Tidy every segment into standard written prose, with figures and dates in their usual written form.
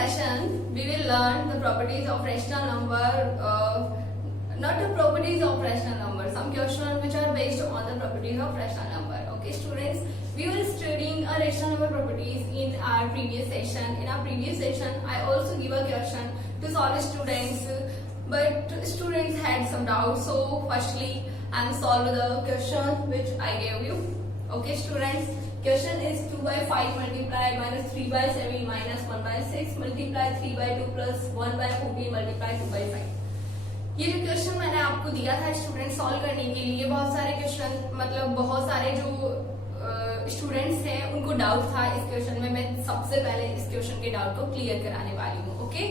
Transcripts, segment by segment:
session, we will learn the properties of rational number, not the properties of rational number, some questions which are based on the properties of rational number. Okay, students, we were studying a rational number properties in our previous session. In our previous session, I also give a question to solve students, but students had some doubts. So, firstly, I am solving the question which I gave you. Okay, students. Question is 2 by 5 multiplied minus 3 by 7 minus 1 by 6 multiply 3 by 2 plus 1 by 14 multiply 2 by 5. ये जो question मैंने आपको दिया था student solve करने के लिए, बहुत सारे क्वेश्चन मतलब बहुत सारे जो स्टूडेंट्स हैं उनको डाउट था इस क्वेश्चन में. मैं सबसे पहले इस क्वेश्चन के डाउट को क्लियर कराने वाली हूँ. ओके,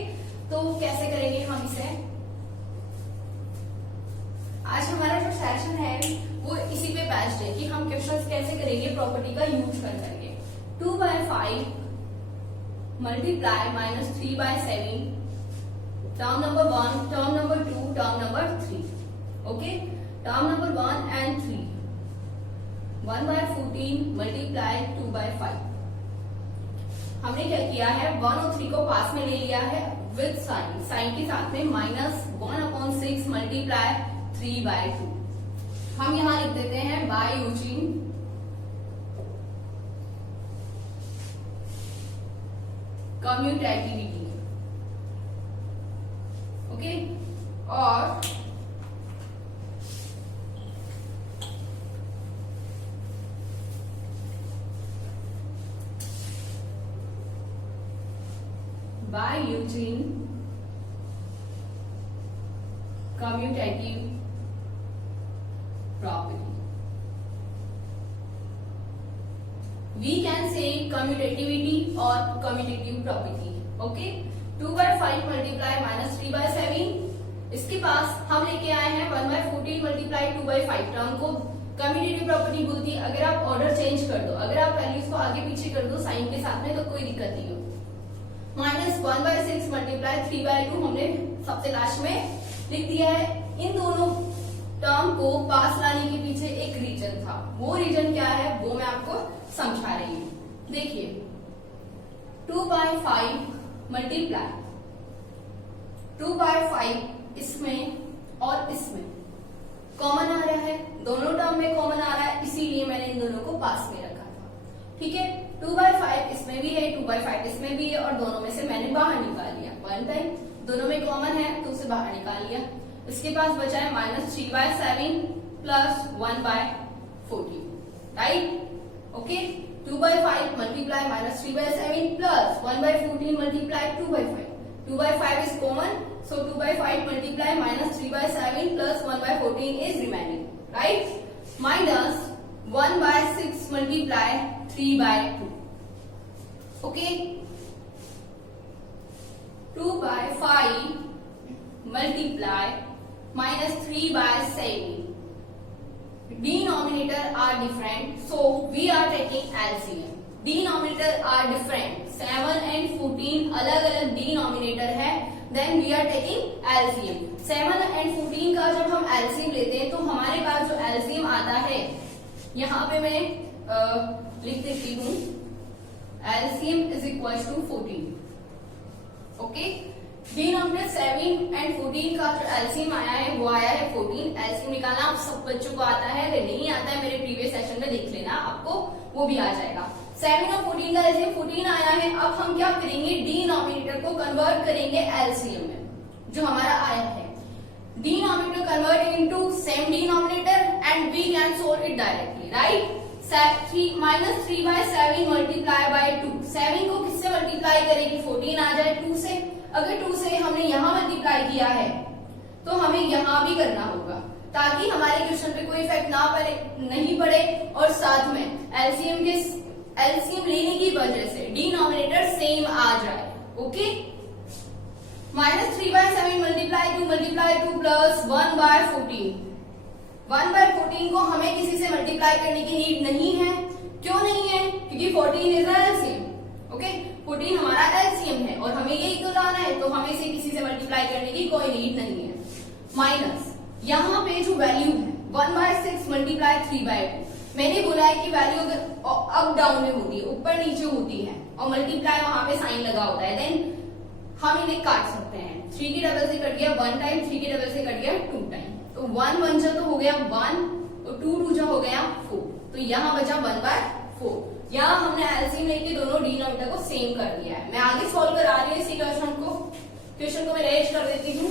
तो कैसे करेंगे हम इसे. आज हमारा जो सेशन है वो इसी पे बेस्ड है कि हम क्वेश्चंस कैसे करेंगे प्रॉपर्टी का यूज कर करके. 2 by 5 multiply minus 3 by 7 term number 1, term number 2, term number 3. Okay, term number 1 and 3. 1 by 14 multiply 2 by 5. हमने क्या किया है, 1 और 3 को पास में ले लिया है विद साइन, साइन के साथ में माइनस 1/6 मल्टीप्लाई 3 by 2. हम यहां लिख देते हैं बाय यूजिंग कम्यूटेटिविटी. ओके, और by using commutative property. We can say commutativity or commutative property. Okay, 2 by 5 multiply minus 3 by 7. इसके पास हम लेके आए हैं 1 by 14 multiply 2 by 5. टर्म को कम्यूटेटिव प्रॉपर्टी बोलती है. अगर आप ऑर्डर चेंज कर दो, अगर आप वैल्यूज को आगे पीछे कर दो साइन के साथ में, तो कोई दिक्कत नहीं हो. माइनस 1 by 6 मल्टीप्लाई 3 by 2 हमने सबसे लास्ट में लिख दिया है. इन दोनों टर्म को पास लाने के पीछे एक रीजन था. वो रीजन क्या है वो मैं आपको समझा रही हूं. देखिए, 2 by 5 मल्टीप्लाई 2 by 5 इसमें और इसमें कॉमन आ रहा है, दोनों टर्म में कॉमन आ रहा है, इसीलिए मैंने इन दोनों को पास में रखा था. ठीक है, 2 by 5 इसमें भी है, 2 by 5 इसमें भी है, और दोनों में से मैंने बाहर निकाल लिया. 1 टाइम दोनों में कॉमन है तो उसे बाहर निकाल लिया. इसके पास बचा है minus 3 by 7 plus 1 by 14. Right. Okay, 2 by 5 multiply minus 3 by 7 plus 1 by 14 multiply 2 by 5. 2 by 5 is common, so 2 by 5 multiply minus 3 by 7 plus 1 by 14 is remaining. Right. Minus 1 by 6 multiply 3 by 2. Okay. 2 by 5 multiply minus 3 by 7. Denominator are different, so we are taking LCM. Denominator are different. 7 and 14 अलग अलग denominator है. Then we are taking LCM. 7 and 14 का जब हम LCM लेते हैं तो हमारे पास जो LCM आता है, यहाँ पे मैं लिख देती हूँ LCM is equals to 14. Okay. Denominator 7 and 14 का जो एलसीएम आया है वो आया है 14. एलसीएम निकालना आप सब बच्चों को आता है, अगर नहीं आता है मेरे प्रीवियस सेशन में देख लेना, आपको वो भी आ जाएगा. 7 और 14 का एलसीएम 14 आया है. अब हम क्या करेंगे, डिनोमिनेटर को कन्वर्ट करेंगे एलसीएम में जो हमारा आया है. Denominator convert into same denominator and we can solve it directly. Right. Minus 3 by 7 multiply by 2. 7 को किससे मल्टीप्लाई करेगी, 14 आ जाए 2 से. अगर 2 से हमने यहां मल्टीप्लाई किया है तो हमें यहां भी करना होगा ताकि हमारे क्वेश्चन पे कोई इफेक्ट ना पड़े, नहीं पड़े, और साथ में एलसीएम लेने की वजह से डिनोमिनेटर सेम आ जाए. Okay. Minus 3 by 7 multiply 2 plus 1 by 14. 1 by 14 को हमें किसी से मल्टीप्लाई करने की नीड नहीं है. क्यों नहीं है, क्योंकि 14 इज एलसीएम. ओके, 14 हमारा एलसीएम है और हमें यही तो लाना है, तो हमें इसे किसी से मल्टीप्लाई करने की कोई नीड नहीं है. माइनस यहाँ पे जो वैल्यू है 1 by 6 मल्टीप्लाई 3 by 2. मैंने बोला है कि वैल्यू अगर अप डाउन में होती है, ऊपर नीचे होती है, और मल्टीप्लाई वहां पे साइन लगा होता है, देन हम इन्हें काट सकते हैं। 3 की डबल से कट गया 1 टाइम, 3 की डबल से कट गया 2 टाइम, तो 1 1 जा तो हो गया 1 और 2 2 जा हो गया 4, तो यहाँ बचा 1/4। यहाँ हमने एलसीएम लेके दोनों डिनोमिनेटर को सेम कर दिया है। मैं आगे सॉल्व करा रही हूँ इसी क्वेश्चन को मैं रेज कर देती हूँ।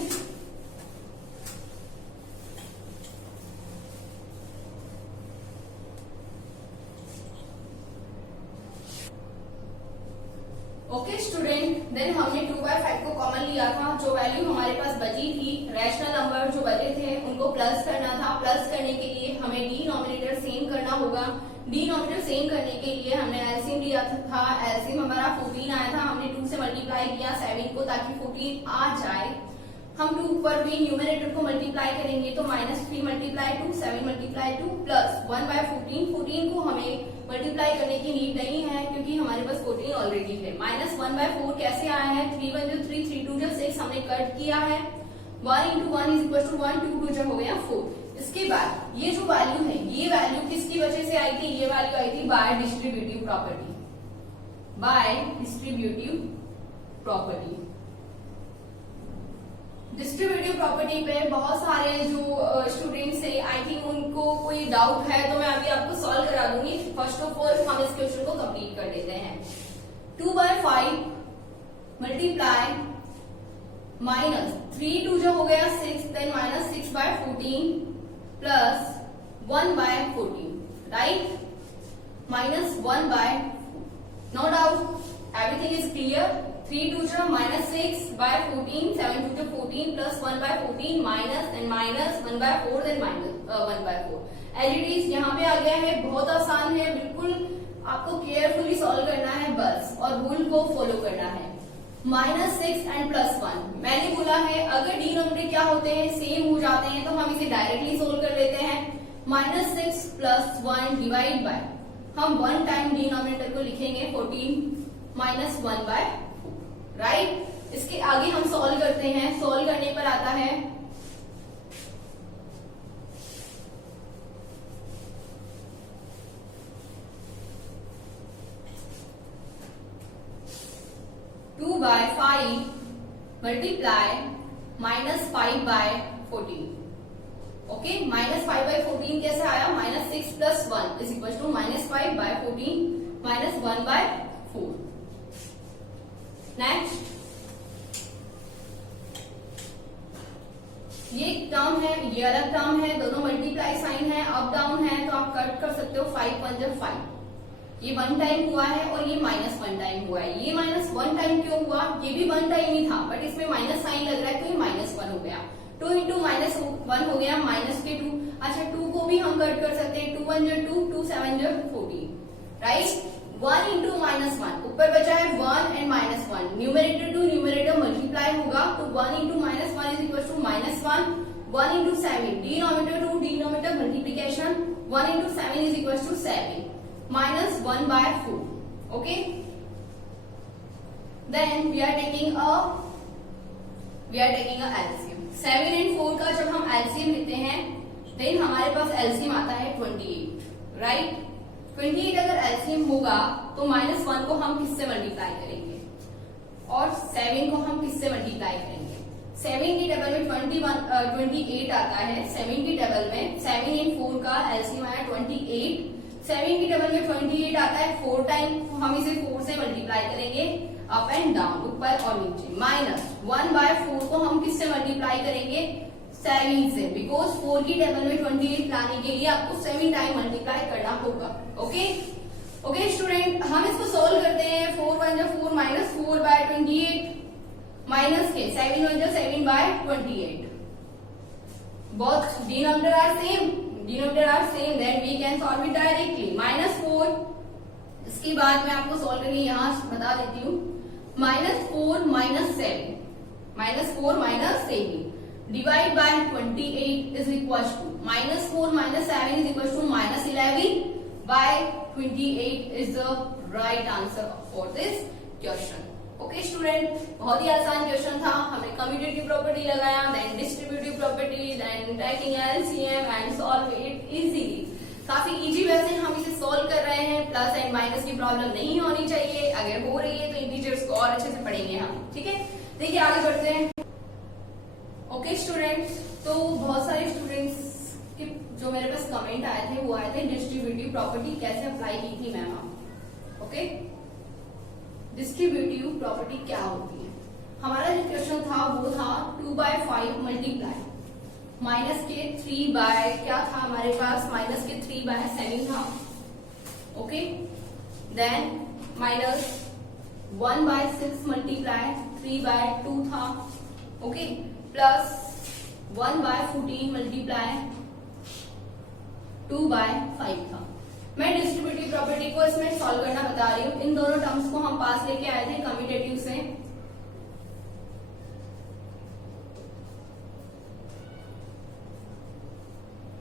ओके स्टूडेंट, देन हमने 2/5 को कॉमन लिया था। जो वैल्यू हमारे पास बची थी, रैशनल नंबर जो बचे थे उनको प्लस करना था। प्लस करने के लिए हमें डिनोमिनेटर सेम करना होगा। डिनोमिनेटर सेम करने के लिए हमने एलसीएम लिया था। एलसीएम हमारा 14 आया था, हमने 2 से मल्टीप्लाई किया 7 को ताकि 14 आ जाए। हम 2 पर भी न्यूमरेटर को मल्टीप्लाई करेंगे तो -3 मल्टीप्लाई 2 7 मल्टीप्लाई 2 प्लस 1/14। 14 को हमें मल्टीप्लाई करने की नीड नहीं है क्योंकि हमारे पास 14 ऑलरेडी है। -1/4 कैसे आया है, 3 1 जो 3 3 2 जो 6 हमने कट किया है। 1 × 1 = 1 2 2 जो हो गया 4। इसके बाद ये जो वैल्यू है, ये वैल्यू किसकी वजह से आई थी, ये वैल्यू आई थी bye distributive property. Bye distributive property, distributive property पे बहुत सारे जो स्टूडेंट्स है, आई थिंक उनको कोई डाउट है तो मैं अभी आपको सॉल्व करा दूंगी। फर्स्ट ऑफ ऑल हम इस क्वेश्चन को कंप्लीट कर लेते हैं। 2/5 मल्टीप्लाई -3 2 जो हो गया 6, then -6/14 plus 1/14, right, -1/4। No doubt, everything is clear. 3 2 जो -6/14, 7 2 जो 14 plus 1/14 minus then -1/4 then -1/4। As it is यहाँ पे आ गया है। बहुत आसान है, बिल्कुल आपको केयरफुली सॉल्व करना है बस, और रूल को फॉलो करना है। -6 एंड +1, मैंने बोला है अगर डिनोमिनेटर क्या होते हैं, सेम हो जाते हैं तो हम इसे डायरेक्टली सोल्व कर लेते हैं। -6 + 1 डिवाइड बाय, हम 1 टाइम डिनोमिनेटर को लिखेंगे 14 -1/4, राइट। इसके आगे हम सॉल्व करते हैं। सॉल्व करने पर आता है 2/5 मल्टीप्लाई -5/14। ओके, -5/14 कैसे आया, -6 + 1 = -5/14 -1/4। नेक्स्ट, ये टर्म है, ये अलग टर्म है, दोनों मल्टीप्लाई साइन है, अप डाउन है, तो आप कट कर सकते हो। 5 1 जब 5, ये 1 टाइम हुआ है और ये -1 टाइम हुआ है। ये -1 टाइम क्यों हुआ, ये भी 1 टाइम ही था बट इसमें माइनस साइन लग रहा है तो ये -1 हो गया। 2 × -1 हो गया -2। अच्छा, 2 को भी हम कट कर सकते हैं। 2 1 जो 2, 2 7 जो 14, राइट। 1 × -1, ऊपर बचा है 1 and -1, numerator to numerator multiply होगा तो 1 × -1 = -1, 1 × 7, denominator to denominator multiplication, 1 × 7 = 7 -1/4। Okay, then we are taking a LCM. 7 और 4 का जब हम एलसीएम लेते हैं देन हमारे पास एलसीएम आता है 28, राइट। 28 अगर एलसीएम होगा तो -1 को हम किससे मल्टीप्लाई करेंगे और 7 को हम किससे मल्टीप्लाई करेंगे। 7 की टेबल में 28 आता है। 7 की टेबल में 7 और 4 का एलसीएम आया 28। 7 की टेबल में 28 आता है 4 टाइम, तो हम इसे 4 से मल्टीप्लाई करेंगे अप एंड डाउन, ऊपर और नीचे। -1/4 को हम किससे मल्टीप्लाई करेंगे, 7 से, बिकॉज 4 की टेबल में 28 लाने के लिए आपको 7 टाइम मल्टीप्लाई करना होगा। ओके ओके स्टूडेंट, हम इसको सोल्व करते हैं। 4 1 जो 4 -4/28 माइनस के 7 1 जो 7/28। Both denominator are same, then we can solve it directly. -4, इसके बाद मैं आपको सॉल्व करके यहां बता देती हूँ। -4 -7 divide by 28 is equal to -4 - 7 is equal to -11/28 is the right answer for this question. Okay student, बहुत ही आसान क्वेश्चन था। हमने कम्यूटेटिव प्रॉपर्टी लगाया, then distributive property, then taking LCM and solve it easily. काफी इजी वैसे हम इसे सॉल्व कर रहे हैं। प्लस एंड माइनस की प्रॉब्लम नहीं होनी चाहिए, अगर हो रही है तो इंटीजर्स को और अच्छे से पढ़ेंगे हम, ठीक है। देखिए आगे बढ़ते हैं। ओके स्टूडेंट्स, तो बहुत सारे स्टूडेंट्स के जो मेरे पास कमेंट आए थे वो आए थे डिस्ट्रीब्यूटिव प्रॉपर्टी कैसे अप्लाई की थी मैम आप। ओके, डिस्ट्रीब्यूटिव प्रॉपर्टी क्या होती है? हमारा जो क्वेश्चन था वो था 2/5 मल्टीप्लाई माइनस के 3 बाय क्या था हमारे पास, माइनस के 3/7 था। ओके, देन माइनस 1/6 मल्टीप्लाई 3/2 था। ओके, प्लस 1/14 मल्टीप्लाई 2/5 था। मैं डिस्ट्रीब्यूटिव प्रॉपर्टी को इसमें सॉल्व करना बता रही हूँ। इन दोनों टर्म्स को हम पास लेके आए थे कम्यूटेटिव से।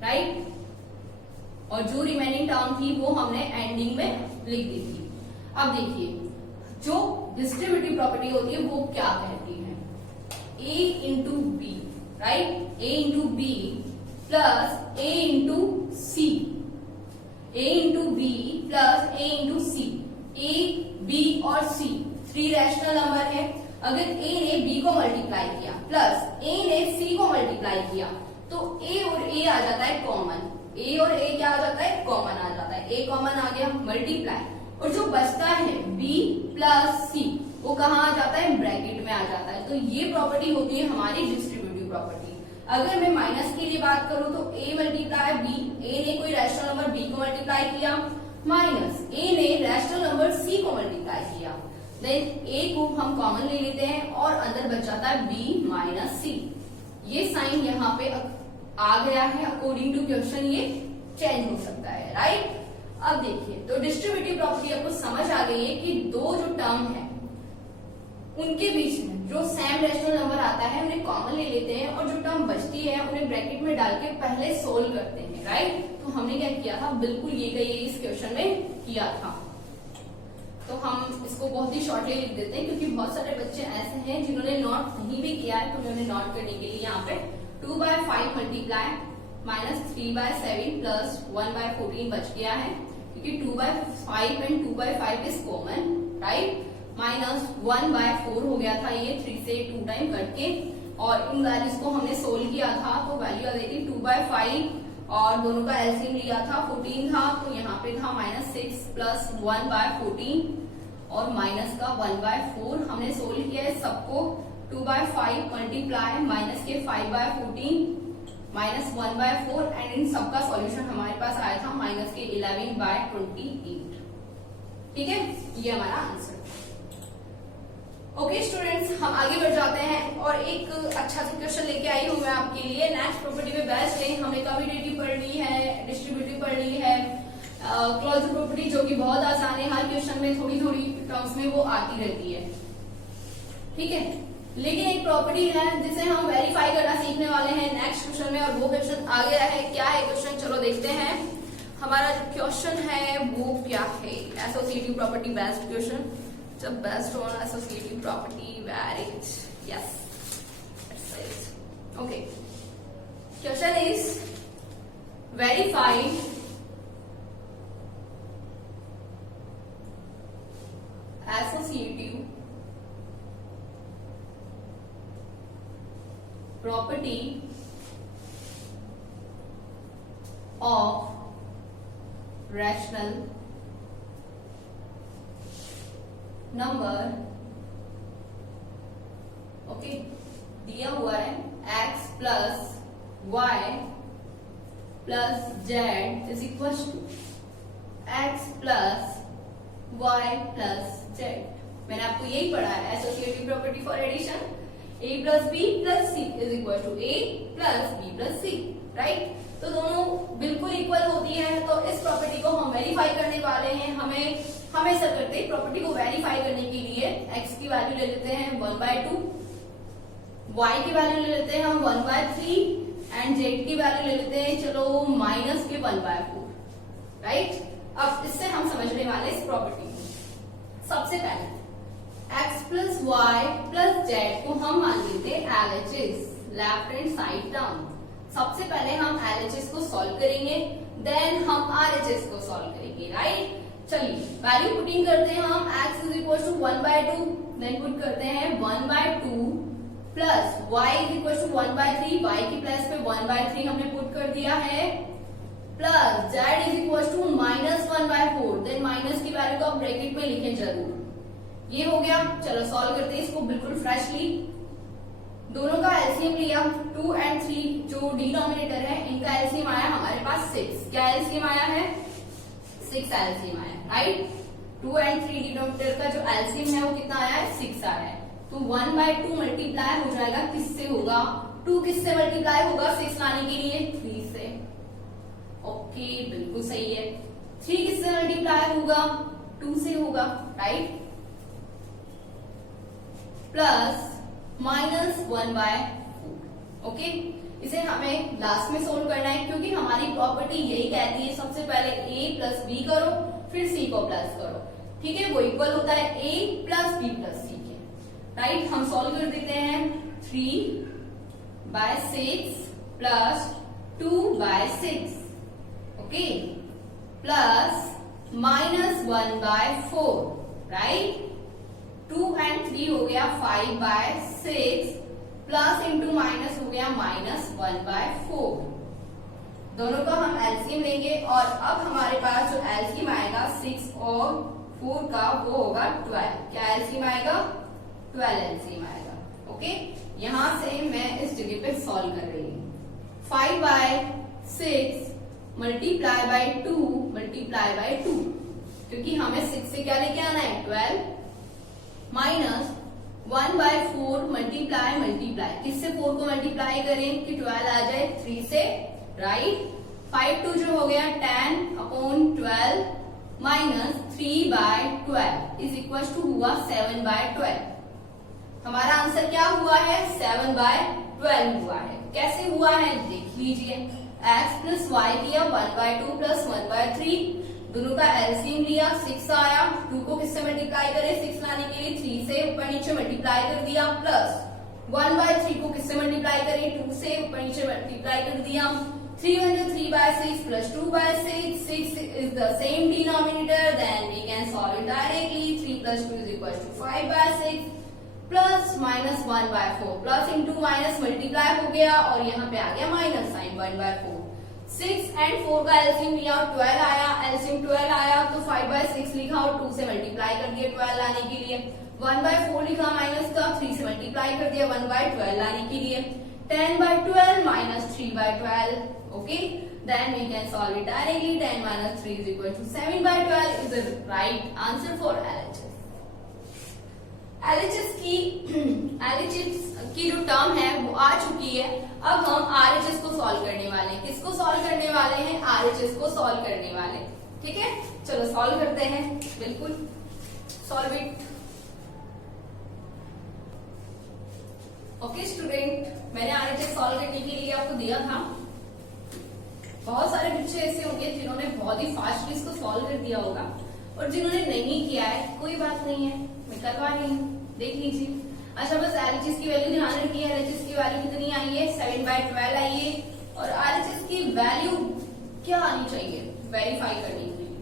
राइट, और जो रिमेनिंग टर्म थी वो हमने एंडिंग में लिख दी थी। अब देखिए जो डिस्ट्रीब्यूटिव प्रॉपर्टी होती है वो क्या कहती है, a into B, right, a into B plus a into C, a into B plus a into C. a, b और c 3 रैशनल नंबर है। अगर a ने b को मल्टीप्लाई किया प्लस a ने c को मल्टीप्लाई किया तो a और a आ जाता है कॉमन। a और a क्या आ जाता है, कॉमन आ जाता है। a कॉमन आ गया, मल्टीप्लाई, और जो बचता है b प्लस c वो कहाँ आ जाता है, ब्रैकेट में आ जाता है। तो ये प्रॉपर्टी होती है हमारी डिस्ट्रीब्यूटिव प्रॉपर्टी। अगर मैं माइनस के लिए बात करूं तो a मल्टीप्लाई b, a ने कोई रैशनल नंबर b को मल्टीप्लाई किया, माइनस a ने रैशनल नंबर c को मल्टीप्लाई किया, देन a को हम कॉमन ले लेते हैं और अंदर बच जाता है b माइनस c। ये साइन यहाँ पे आ गया है, अकॉर्डिंग टू क्वेश्चन ये चेंज हो सकता है। राइट, अब देखिए तो डिस्ट्रीब्यूटिव प्रॉपर्टी आपको समझ आ गई है कि दो जो टर्म है उनके बीच में जो सेम रैशनल नंबर आता है उन्हें कॉमन ले लेते हैं और जो टर्म बचती है उन्हें ब्रैकेट में डाल के पहले सोल्व करते हैं। राइट, तो हमने क्या किया था, बिल्कुल ये इस क्वेश्चन में किया था। तो हम इसको बहुत ही शॉर्टली लिख देते हैं क्योंकि बहुत सारे बच्चे ऐसे हैं जिन्होंने नोट नहीं भी किया है, तो उन्होंने नोट करने के लिए यहाँ पे 2/5 मल्टीप्लाई माइनस 3/7 प्लस 1/14 बच गया है क्योंकि 2/5 and 2/5 is common. Right, minus 1/4 हो गया था ये 3 से 2 टाइम करके, और इन वैल्यूज को हमने सोल्व किया था तो वैल्यू आ गई थी 2/5 और दोनों का एलसीएम लिया था 14 था, तो यहाँ पे था -6 प्लस 1/14 और माइनस का 1/4। हमने सोल्व किया है सबको, 2/5 मल्टीप्लाई माइनस के 5/14 माइनस 1/4 एंड इन सबका सॉल्यूशन हमारे पास आया था माइनस के 11/28। ठीक है, ये हमारा आंसर। ओके स्टूडेंट्स, हम आगे बढ़ जाते हैं और एक अच्छा सा क्वेश्चन लेके आई हूँ मैं आपके लिए। नेक्स्ट प्रॉपर्टी में बेस्ट है, हमने कम्यूटेटिव पढ़ ली है, डिस्ट्रीब्यूटिव पढ़ ली है, क्लोजर प्रॉपर्टी जो कि बहुत आसान है, हर क्वेश्चन में थोड़ी थोड़ी टर्म्स में वो आती रहती है। ठीक है, लेकिन एक प्रॉपर्टी है जिसे हम वेरीफाई करना सीखने वाले हैं नेक्स्ट क्वेश्चन में, और वो क्वेश्चन आ गया है। क्या है क्वेश्चन, चलो देखते हैं। हमारा जो क्वेश्चन है वो क्या है, associative property based question, the best on associative property where it, yes, that's it. Okay, question is verify associative property of rational number. Okay, दिया हुआ है x plus Y plus Z is equal to X plus Y plus Z. मैंने आपको यही पढ़ा है, associative property for addition, a plus B plus C is equal to a plus B plus C. Right, तो दोनों बिल्कुल equal होती है, तो इस प्रॉपर्टी को हम वेरीफाई करने वाले हैं। हम ऐसा करते हैं, प्रॉपर्टी को वेरीफाई करने के लिए x की वैल्यू ले लेते हैं 1/2, y की वैल्यू ले लेते हैं हम 1/3 एंड z की वैल्यू ले लेते हैं चलो माइनस के 1/4। राइट, अब इससे हम समझने वाले इस प्रॉपर्टी को। सबसे पहले x plus Y plus Z को हम मान लेते हैं LHS, left hand side term. सबसे पहले हम LHS को सॉल्व करेंगे, देन हम RHS को सॉल्व करेंगे। राइट, चलिए वैल्यू पुटिंग करते हैं हम। x is equal to 1/2, then put करते हैं 1/2 plus y is equal to 1/3, y की प्लेस पे 1/3 हमने पुट कर दिया है, plus z is equal to -1/4, then minus की वैल्यू को आप ब्रैकेट में लिखें जरूर। ये हो गया। चलो सॉल्व करते हैं इसको बिल्कुल फ्रेशली। दोनों का एलसीएम लिया, 2 और 3 जो डिनोमिनेटर है इनका एलसीएम आया हमारे पास 6। क्या एलसीएम आया है? 6 एलसीएम आया, राइट। 2 और 3 डिनोमिनेटर का जो एलसीएम है वो कितना आया है? 6 आया है। तो 1/2 मल्टीप्लाई हो जाएगा, किससे होगा? 2 किससे मल्टीप्लाई होगा 6 लाने के लिए? 3 से। ओके, बिल्कुल सही है। 3 किससे मल्टीप्लाई होगा? 2 से होगा, राइट। प्लस -1/4। ओके, इसे हमें लास्ट में सोल्व करना है क्योंकि हमारी प्रॉपर्टी यही कहती है सबसे पहले a प्लस बी करो फिर c को प्लस करो, ठीक है। वो इक्वल होता है a plus B plus c के, राइट। हम सॉल्व कर देते हैं 3/6 प्लस 2/6, ओके, प्लस -1/4, राइट। 2 और 3 हो गया 5/6 प्लस इंटू माइनस हो गया -1/4। दोनों का हम एलसीएम लेंगे और अब हमारे पास जो एलसीएम आएगा 6 और 4 का वो होगा 12। क्या एलसीएम आएगा? 12 एलसीएम आएगा, ओके। यहां से मैं इस जगह पे सॉल्व कर रही हूँ। 5/6 मल्टीप्लाई बाय 2 मल्टीप्लाई बाय 2, क्योंकि हमें 6 से क्या लेके आना है? 12 माइनस 1/4 मल्टीप्लाई मल्टीप्लाई, किससे 4 को मल्टीप्लाई करें कि 12 आ जाए? 3 से, राइट। 5/2 जो हो गया 10/12 माइनस 3/12 इज इक्वल टू हुआ 7/12। हमारा आंसर क्या हुआ है? 7/12 हुआ है। कैसे हुआ है देख लीजिए। x प्लस वाई किया 1/2 प्लस 1/3, दोनों का एलसीएम लिया, 6 आया। 2 को किससे मल्टीप्लाई करें? 6 लाने के लिए 3 से ऊपर नीचे मल्टीप्लाई कर दिया, प्लस 1/3 को किससे मल्टीप्लाई करें? 2 से ऊपर नीचे मल्टीप्लाई कर दिया। 3 into 3/6 plus 2/6, 6 is the same denominator, then we can solve it directly. 3 plus 2 is equal to 5/6 plus -1/4 plus into minus multiply हो गया और यहाँ पे आ गया माइनस साइन 1/4। 6 और 4 का एलसीएम लिया और 12 आया, एलसीएम 12 आया तो 5/6 लिखा और 2 से मल्टीप्लाई कर दिया 12 लाने के लिए। 1/4 लिखा माइनस का, 3 से मल्टीप्लाई कर दिया 1/12 लाने के लिए। 10/12 minus 3/12, okay, then we can solve it directly. 10 minus 3 is equal to 7/12 is the right answer for LHS. LHS की जो टर्म है वो आ चुकी है। अब हम RHS को सॉल्व करने वाले हैं। किसको सॉल्व करने वाले हैं? RHS को सॉल्व करने वाले, ठीक है। चलो सॉल्व करते हैं, बिल्कुल सॉल्व इट। ओके स्टूडेंट, मैंने RHS सॉल्व करने के लिए आपको दिया था। बहुत सारे बच्चे ऐसे होंगे जिन्होंने बहुत ही फास्टली इसको सॉल्व कर दिया होगा और जिन्होंने नहीं किया है कोई बात नहीं है, मैं करवा रही हूँ, देख लीजिए। अच्छा, बस LHS की वैल्यू ध्यान रखिए। LHS की वैल्यू कितनी आई है? 7/12 आई है। और RHS की वैल्यू क्या आनी चाहिए वेरीफाई करने के लिए?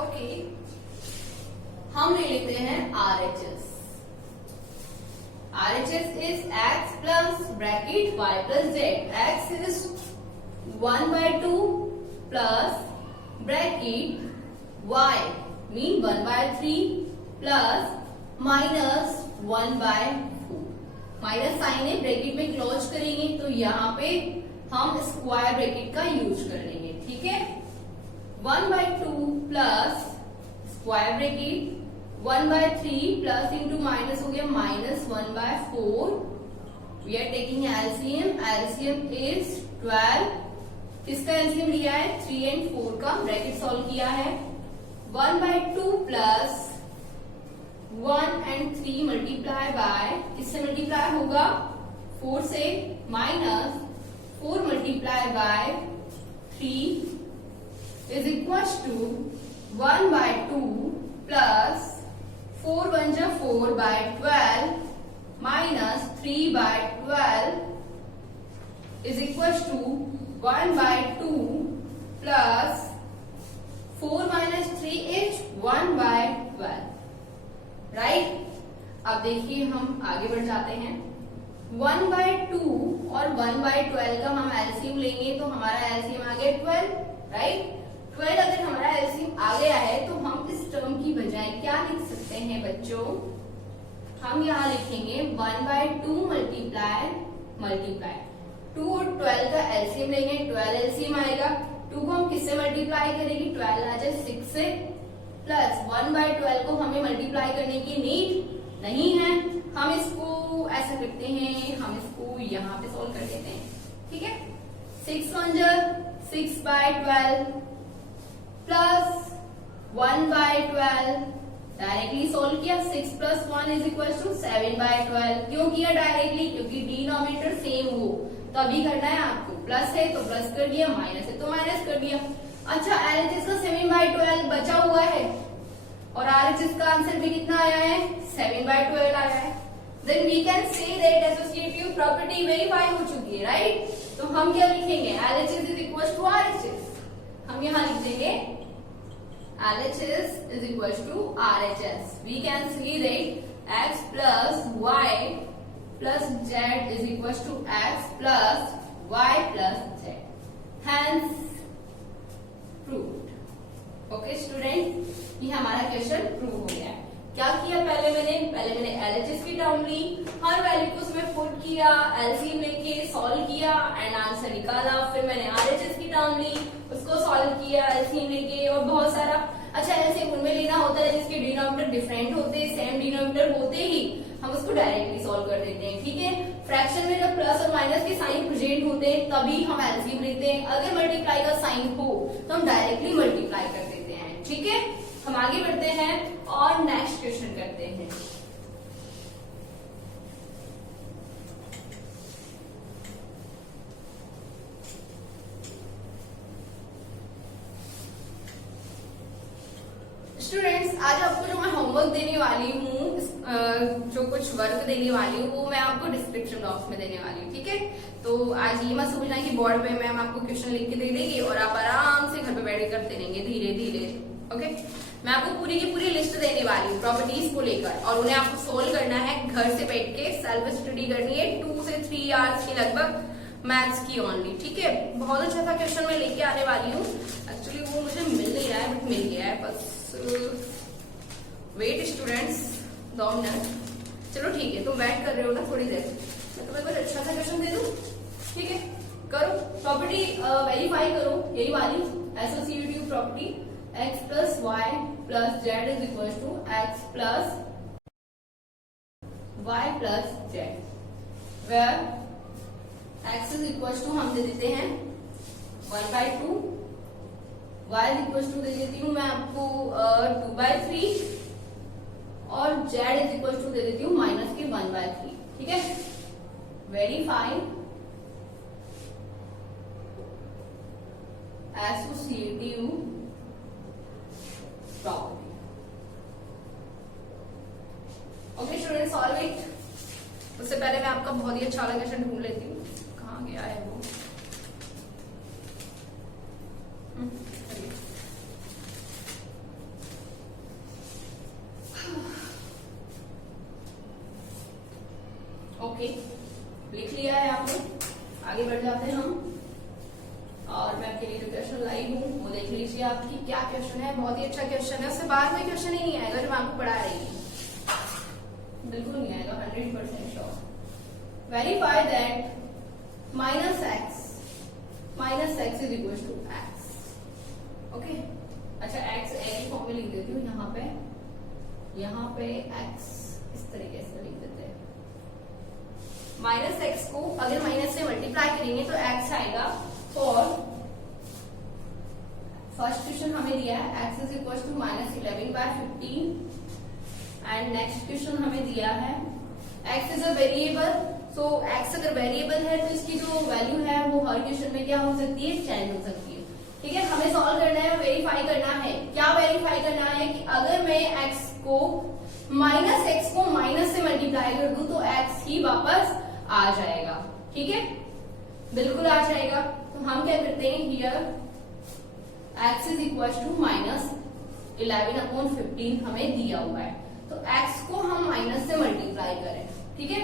ओके, हम ले लेते हैं RHS। RHS is x plus bracket y plus z. X is 1/2 plus bracket y mean 1/3 plus minus 1/4. Minus sign है, ब्रैकेट में क्लोज करेंगे तो यहाँ पे हम स्क्वायर ब्रैकेट का यूज कर लेंगे, ठीक है। 1/2 plus square bracket 1/3 plus into minus हो गया -1/4। We are taking LCM. LCM is 12। किसका एलसीएम लिया है? 3 और 4 का। ब्रैकेट सॉल्व किया है। 1/2 प्लस 1 और 3 मल्टीप्लाई बाय, किससे मल्टीप्लाई होगा? 4 से, minus 4 multiply by 3 is equal to 1/2 plus 4 1 जा 4/12 minus 3/12 is equal to 1/2 plus 4 minus 3 is 1/12, right. अब देखिए हम आगे बढ़ जाते हैं। 1/2 और 1/12 का हम एलसीएम लेंगे तो हमारा एलसीएम आ गया 12, राइट। 12 अगर हमारा एलसीएम आ गया है तो हम इस टर्म की बजाय क्या लिख सकते हैं बच्चों, हम यहाँ लिखेंगे 1/2 मल्टीप्लाई 2 और 12 का एलसीएम लेंगे, 12 एलसीएम आएगा। 2 को हम किससे मल्टीप्लाई करेंगे, 12 आ जाए 6 से, प्लस 1/12 को हमें मल्टीप्लाई करने की नीड नहीं है। हम इसको ऐसा करते हैं, हम इसको यहाँ पे सोल्व कर देते हैं, ठीक है। 6 1 6/12 प्लस 1/12, डायरेक्टली सोल्व किया। 6 + 1 = 7/12। क्यों किया डायरेक्टली, क्योंकि डिनोमिनेटर सेम हो तभी करना है आपको। प्लस है तो प्लस कर दिया, माइनस है तो माइनस कर दिया। अच्छा, एलएचएस का 7/12 बचा हुआ है और आरएचएस का आंसर भी कितना आया है, 7/12 आया है। Then we can say that associative property verify हो चुकी है, राइट। तो हम क्या लिखेंगे, LHS = RHS। हम यहाँ लिख देंगे LHS = RHS। We can see that x plus y plus z = x plus y plus z. Hence proved. Okay student, ये हमारा क्वेश्चन प्रूव हो गया है। क्या किया पहले मैंने LHS की टर्म ली, हर वैल्यू को उसमें पुट किया, एलसीएम लेके सॉल्व किया एंड आंसर निकाला। फिर मैंने RHS की टर्म ली, उसको सॉल्व किया एलसीएम लेके, और बहुत सारा। अच्छा, एलसीएम उनमें लेना होता है जिसके डिनोमिनेटर डिफरेंट होते हैं, सेम डिनोमिनेटर होते ही हम उसको डायरेक्टली सॉल्व कर देते हैं, ठीक है। फ्रैक्शन में जब प्लस और माइनस के साइन प्रेजेंट होते हैं तभी हम एलसीएम लेते हैं। अगर मल्टीप्लाई का साइन हो तो हम डायरेक्टली मल्टीप्लाई कर देते हैं, ठीक है। हम आगे बढ़ते हैं और नेक्स्ट क्वेश्चन करते हैं। स्टूडेंट्स, आज आपको जो मैं होमवर्क देने वाली हूँ, जो कुछ वर्क देने वाली हूँ, वो मैं आपको डिस्क्रिप्शन बॉक्स में देने वाली हूँ, ठीक है। तो आज ये मत सोचना कि बोर्ड पे मैम आपको क्वेश्चन लिख के दे देगी और आप आराम से घर पे बैठ करते रहेंगे धीरे धीरे, ओके। मैं आपको पूरी की पूरी लिस्ट देने वाली हूँ प्रॉपर्टीज को लेकर, और उन्हें आपको सोल्व करना है घर से बैठ के, सेल्फ स्टडी करनी है 2 से 3 आवर्स की लगभग मैथ्स की ओनली, ठीक है। बहुत अच्छा सा क्वेश्चन मैं लेके आने वाली हूँ। एक्चुअली वो मुझे मिल नहीं रहा है बट मिल गया है, बस वेट स्टूडेंट्स 2 मिनट। चलो ठीक है, तुम वेट कर रहे हो ना थोड़ी देर, मैं तुम्हें कुछ अच्छा सा क्वेश्चन दे दूं, ठीक है। करो प्रॉपर्टी वेरीफाई करो, यही वाली associative property, x plus y plus z = x plus y plus z, where x हम दे देते हैं 1/2, y दे देती हूँ मैं आपको 2/3 और z दे देती हूँ -1/3, ठीक है। Verify associative property. Okay student, solve it. उससे पहले मैं आपका बहुत ही अच्छा वाला क्वेश्चन ढूंढ लेती हूँ, कहाँ गया है वो। ओके, लिख लिया है आपने, आगे बढ़ जाते हैं हम। और मैं आपके लिए जो क्वेश्चन लाई हूँ वो देख लीजिए आपकी क्या क्वेश्चन है। बहुत ही अच्छा क्वेश्चन है, उससे बाहर कोई क्वेश्चन ही नहीं आएगा जो मैं आपको पढ़ा रही हूँ, बिल्कुल नहीं आएगा, 100% sure. Verify that -x = x, okay. अच्छा, x एक फॉर्म में लिख देती हूँ, यहाँ पे x इस तरीके से लिख देते हैं। -x को अगर माइनस से मल्टीप्लाई करेंगे तो x आएगा। और फर्स्ट क्वेश्चन हमें दिया है x = -11/15 एंड नेक्स्ट क्वेश्चन हमें दिया है x is a variable. So x अगर वेरिएबल है तो इसकी जो वैल्यू है वो हर क्वेश्चन में क्या हो सकती है, चेंज हो सकती है, ठीक है। हमें सॉल्व करना है, वेरीफाई करना है। क्या वेरीफाई करना है कि अगर मैं x को माइनस से मल्टीप्लाई कर दूं तो x ही वापस आ जाएगा, ठीक है, बिल्कुल आ जाएगा। तो हम क्या करते हैं, हियर x = -11/15 हमें दिया हुआ है, तो x को हम माइनस से मल्टीप्लाई करें, ठीक है।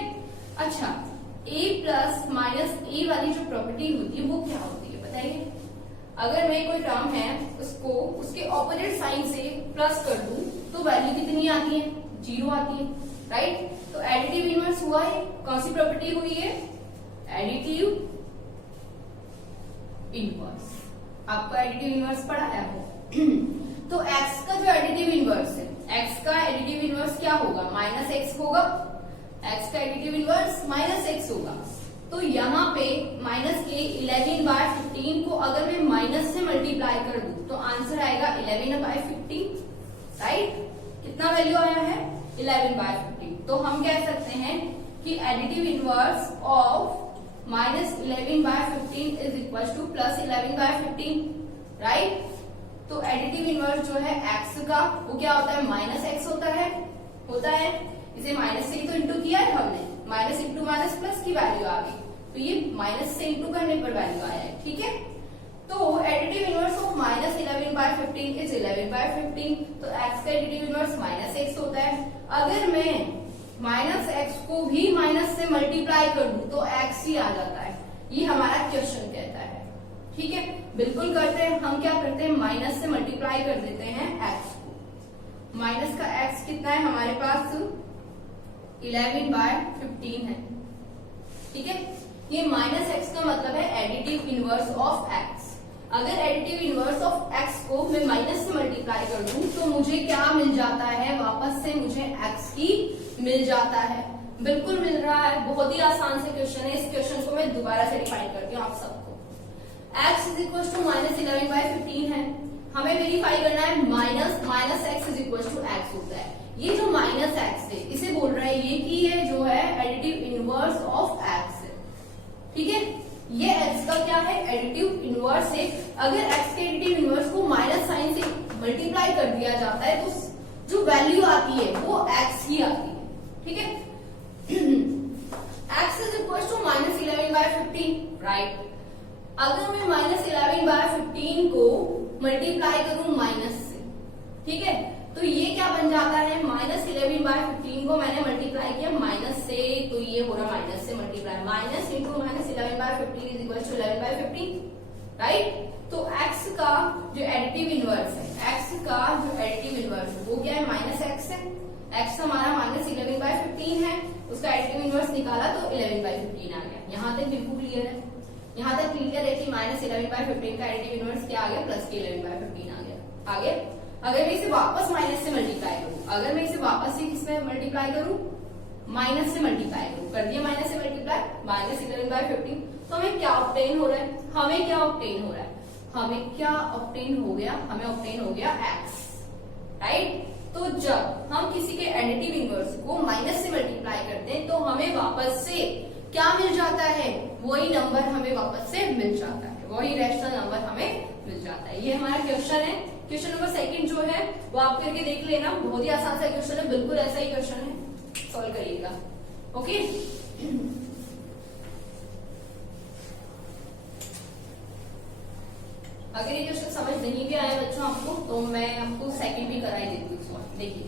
अच्छा, a प्लस माइनस a वाली जो प्रॉपर्टी होती है वो क्या होती है बताइए। अगर मैं कोई टर्म है उसको उसके ऑपोजिट साइन से प्लस कर दूं तो वैल्यू कितनी आती है, 0 आती है, राइट। तो एडिटिव इनवर्स हुआ है, कौन सी प्रॉपर्टी हुई है, एडिटिव इनवर्स। आपको एडिटिव इनवर्स पढ़ाया हो तो x का जो एडिटिव इनवर्स है, x का एडिटिव इनवर्स क्या होगा, माइनस एक्स होगा। x का एडिटिव इनवर्स माइनस एक्स होगा। तो यहाँ पे माइनस के 11/15 को अगर मैं माइनस से मल्टीप्लाई कर दूं तो आंसर आएगा 11/15, राइट। कितना वैल्यू आया है, 11/15। तो हम कह सकते हैं कि additive inverse of minus 11/15 is equal two plus 11/15, right. तो एडिटिव इनवर्स जो है x का वो क्या होता है, माइनस एक्स होता है। इसे माइनस से ही तो इंटू किया है हमने, माइनस इंटू माइनस प्लस की वैल्यू आ गई, तो ये माइनस से इंटू करने पर वैल्यू आया है, ठीक है। तो additive inverse of minus 11/15 is 11/15। तो x का एडिटिव इनवर्स माइनस एक्स होता है। अगर मैं माइनस एक्स को भी माइनस से मल्टीप्लाई कर दूं तो x ही आ जाता है, ये हमारा क्वेश्चन कहता है, ठीक है। बिल्कुल करते हैं, हम क्या करते हैं, माइनस से मल्टीप्लाई कर देते हैं x को। माइनस का x कितना है हमारे पास, 11/15 है, ठीक है। ये माइनस एक्स का मतलब है एडिटिव इनवर्स ऑफ x। अगर एडिटिव इनवर्स ऑफ x को मैं माइनस से मल्टीप्लाई कर दूं तो मुझे क्या मिल जाता है, वापस से मुझे x ही मिल जाता है। बिल्कुल मिल रहा है, बहुत ही आसान से क्वेश्चन है। इस क्वेश्चन को मैं दोबारा से डिफाइन करती हूँ आप सबको। x is equal to minus 11/15 है, हमें वेरीफाई करना है minus X is equal to X होता है। ये जो माइनस एक्स है इसे बोल रहे हैं ये कि ये जो है एडिटिव इनवर्स ऑफ एक्स है, ठीक है। ये x का क्या है, एडिटिव इनवर्स है। अगर x के एडिटिव इनवर्स को माइनस साइन से मल्टीप्लाई कर दिया जाता है तो जो वैल्यू आती है वो x ही आती है, ठीक है। x is equal to minus 11/15, right. अगर मैं माइनस 11/15 को मल्टीप्लाई करूं माइनस से, ठीक है, तो ये क्या बन जाता है, माइनस 11/15 को मैंने मल्टीप्लाई किया माइनस से, तो ये हो रहा माइनस से multiply, minus into minus 11/15 is equal to 11/15, right. तो x का जो एडिटिव इनवर्स है, x का जो एडिटिव इनवर्स है वो क्या है, माइनस एक्स है। x हमारा माइनस 11/15 है, उसका एडिटिव इनवर्स निकाला तो 11/15 आ गया। यहाँ तक बिल्कुल क्लियर है, यहाँ तक क्लियर है कि माइनस 11/15 का एडिटिव इनवर्स क्या आ गया, प्लस के 11/15 आ गया। आगे अगर मैं इसे वापस माइनस से मल्टीप्लाई करूं, अगर मैं इसे वापस से किसमें मल्टीप्लाई करूं, माइनस से मल्टीप्लाई करूं, कर दिया माइनस से मल्टीप्लाई, माइनस 11/15। तो हमें क्या ऑब्टेन हो रहा है, हमें क्या ऑब्टेन हो रहा है, हमें क्या ऑब्टेन हो गया, हमें ऑब्टेन हो गया x, राइट। तो जब हम किसी के एडिटिव इनवर्स को माइनस से मल्टीप्लाई करते हैं तो हमें वापस से क्या मिल जाता है, वही नंबर हमें वापस से मिल जाता है, वही रैशनल नंबर हमें मिल जाता है। ये हमारा क्वेश्चन है। क्वेश्चन नंबर सेकंड जो है वो आप करके देख लेना, बहुत ही आसान सा क्वेश्चन है, बिल्कुल ऐसा ही क्वेश्चन है, सॉल्व करिएगा, ओके। अगर ये क्वेश्चन समझ नहीं भी आया बच्चों आपको तो मैं आपको सेकंड भी कराई देती हूँ। देखिए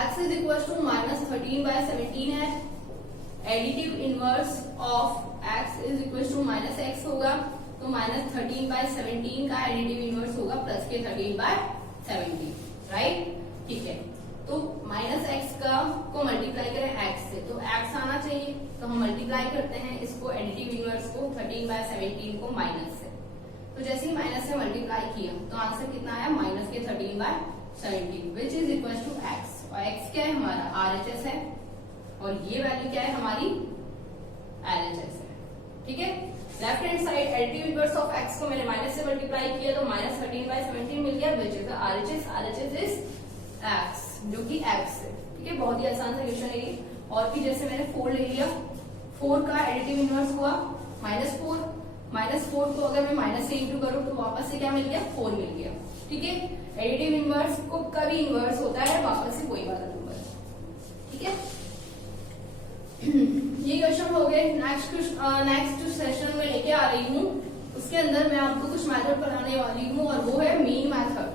x is equal to minus 13/17 है, additive inverse of x is equal to minus X होगा, तो माइनस 13/17 का एडिटिव इनवर्स होगा प्लस के 13/17, राइट, ठीक है। तो माइनस एक्स का को मल्टीप्लाई करें x से तो x आना चाहिए, तो हम मल्टीप्लाई करते हैं इसको एडिटिव इनवर्स को 13/17 को माइनस से, तो जैसे ही माइनस से मल्टीप्लाई किया तो आंसर कितना आया, माइनस के 13/17 which is equal to x, और x क्या है हमारा RHS है और ये वैल्यू क्या है हमारी LHS है, ठीक है। Left hand side additive inverse of x को मैंने माइनस से मल्टीप्लाई किया तो माइनस 13/17 मिल गया which is RHS, RHS is x जो कि x है, ठीक है। बहुत ही आसान सा क्वेश्चन है ये। और भी जैसे मैंने 4 ले लिया, 4 का एडिटिव इनवर्स हुआ -4, -4 को अगर मैं माइनस से इंटू करूं तो वापस से क्या मिल गया, 4 मिल गया, ठीक है। एडिटिव इनवर्स को कभी इनवर्स होता है वापस से कोई वाला नंबर, ठीक है। ये क्वेश्चन हो गए। नेक्स्ट सेशन में लेके आ रही हूँ, उसके अंदर मैं आपको कुछ मेथड पढ़ाने वाली हूँ और वो है मीन मेथड।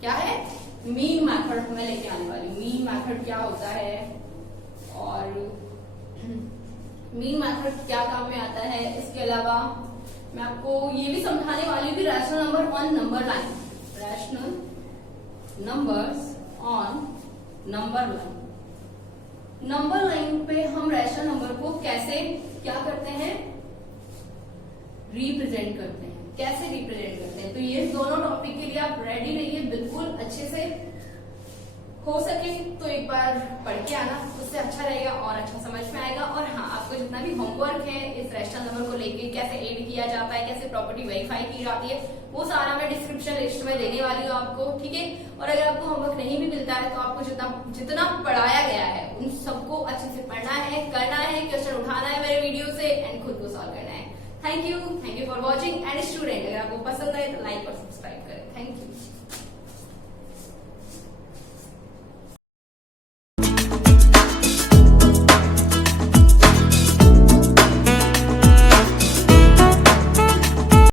क्या है, मीन मेथड मैं लेके आने वाली हूँ। मीन मेथड क्या होता है और मीन मेथड क्या काम में आता है। इसके अलावा मैं आपको ये भी समझाने वाली हूँ कि rational number on number line, rational numbers on number line. Number line पे हम रैशनल नंबर को कैसे क्या करते हैं, रिप्रेजेंट करते हैं। कैसे रिप्रेजेंट करते हैं, तो ये दोनों टॉपिक के लिए आप रेडी रहिए बिल्कुल अच्छे से। हो सके तो एक बार पढ़ के आना, उससे अच्छा रहेगा और अच्छा समझ में आएगा। और हाँ, आपको जितना भी होमवर्क है इस रैशनल नंबर को लेके, कैसे ऐड किया जाता है, कैसे प्रॉपर्टी वेरीफाई की जाती है, वो सारा मैं डिस्क्रिप्शन लिस्ट में देने वाली हूँ आपको, ठीक है। और अगर आपको होमवर्क नहीं भी मिलता है तो आपको जितना पढ़ाया गया है उन सबको अच्छे से पढ़ना है, करना है, क्वेश्चन उठाना है मेरे वीडियो से एंड खुद को सॉल्व करना है। Thank you for watching. And student, अगर आपको पसंद आए तो लाइक और सब्सक्राइब करें। Thank you.